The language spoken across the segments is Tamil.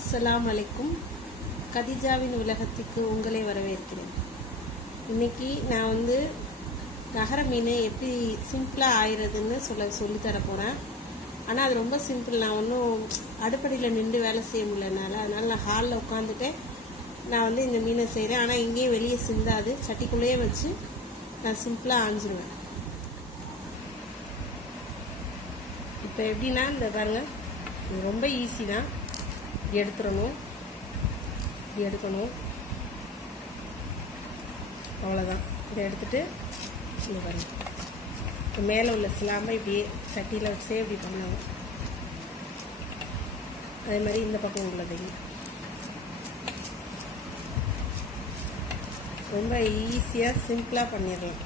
அஸ்ஸலாமு அலைக்கும். கதிஜாவின் உலகத்துக்கு உங்களை வரவேற்கிறேன். இன்றைக்கி நான் நகர மீன் எப்படி சிம்பிளாக ஆயிடுறதுன்னு சொல்லித்தர போகிறேன். ஆனால் அது ரொம்ப சிம்பிள். நான் ஒன்றும் அடுப்படியில் நின்று வேலை செய்ய முடியலனால அதனால் நான் ஹாலில் உட்காந்துட்டே நான் இந்த மீனை செய்கிறேன். ஆனால் இங்கேயே வெளியே சிந்தாது, சட்டிக்குள்ளேயே வச்சு நான் சிம்பிளாக ஆஞ்சிருவேன். இப்போ எப்படின்னா இந்த பாருங்கள், இது ரொம்ப ஈஸி தான். எடுத்துடணும், எடுக்கணும், அவ்வளோதான். இதை எடுத்துட்டு இங்கே பாருங்கள், இப்போ மேலே உள்ள சிலாமல் இப்படியே சட்டியில் வச்சே இப்படி பண்ணணும். அதே மாதிரி இந்த பக்கம் உள்ளதையும் ரொம்ப ஈஸியாக சிம்பிளாக பண்ணிடலாம்.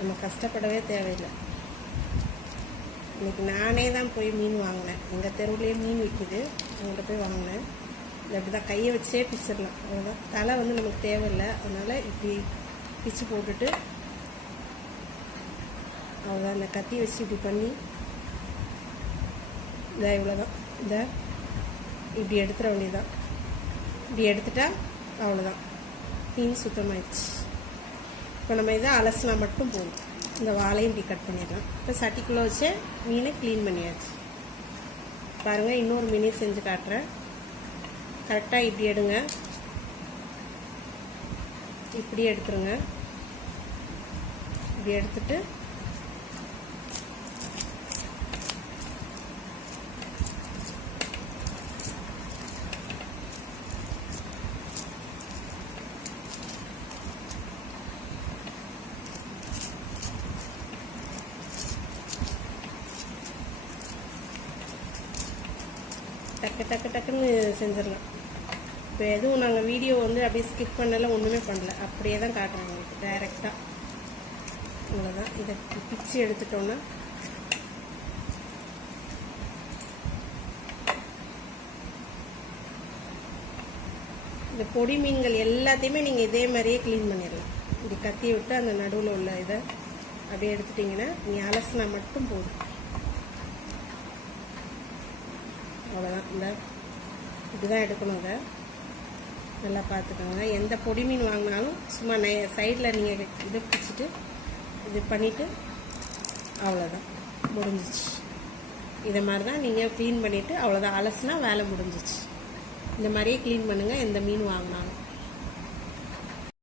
நம்ம கஷ்டப்படவே தேவையில்லை. இன்றைக்கி நானே தான் போய் மீன் வாங்கினேன். எங்கள் தெருவுலேயே மீன் விற்கிது, அங்கிட்ட போய் வாங்கினேன். இல்லை இப்படி தான் கையை வச்சே பிச்சிடலாம், அவ்வளோதான். தலை நமக்கு தேவையில்லை, அதனால் இப்படி பிச்சு போட்டுட்டு அவ்வளோதான். இந்த கத்தி வச்சு இப்படி பண்ணி இதை இவ்வளோதான். இந்த இப்படி எடுத்துட வேண்டியதுதான். இப்படி எடுத்துட்டா அவ்வளோதான், மீன் சுத்தமாகிடுச்சு. இப்போ நம்ம இதை அலசினா மட்டும் போதும். இந்த வாழையும் இப்படி கட் பண்ணிடலாம். இப்போ சட்டிக்குள்ளே வச்சு மீனை க்ளீன் பண்ணியாச்சு. பாருங்கள், இன்னொரு மீனையும் செஞ்சு காட்டுறேன். கரெக்டாக இப்படி எடுங்க, இப்படி எடுத்துருங்க. இப்படி எடுத்துட்டு டக்கு டக்குன்னு செஞ்சிடலாம். இப்போ எதுவும் நாங்கள் வீடியோ அப்படியே ஸ்கிப் பண்ணல, ஒன்றுமே பண்ணல, அப்படியே தான் காட்டுறோம் உங்களுக்கு டைரெக்டாக. இவ்வளோதான். இதை பிச்சு எடுத்துட்டோன்னா இந்த பொடி மீன்கள் எல்லாத்தையுமே நீங்கள் இதே மாதிரியே க்ளீன் பண்ணிடலாம். இப்படி கத்தியை விட்டு அந்த நடுவில் உள்ள இதை அப்படியே எடுத்துட்டிங்கன்னா நீங்கள் அலசினா மட்டும் போதும். அவ்வளோதான். இந்த இதுதான் எடுக்கணும். இதை நல்லா பார்த்துக்கோங்க. எந்த பொடி மீன் வாங்கினாலும் சும்மா சைடில் நீங்கள் இதை பிடிச்சிட்டு இது பண்ணிவிட்டு அவ்வளோதான், முடிஞ்சிச்சு. இதை மாதிரி தான் நீங்கள் க்ளீன் பண்ணிவிட்டு அவ்வளோதான், அலசுனா வேலை முடிஞ்சிச்சு. இந்த மாதிரியே க்ளீன் பண்ணுங்கள் எந்த மீன் வாங்கினாலும்.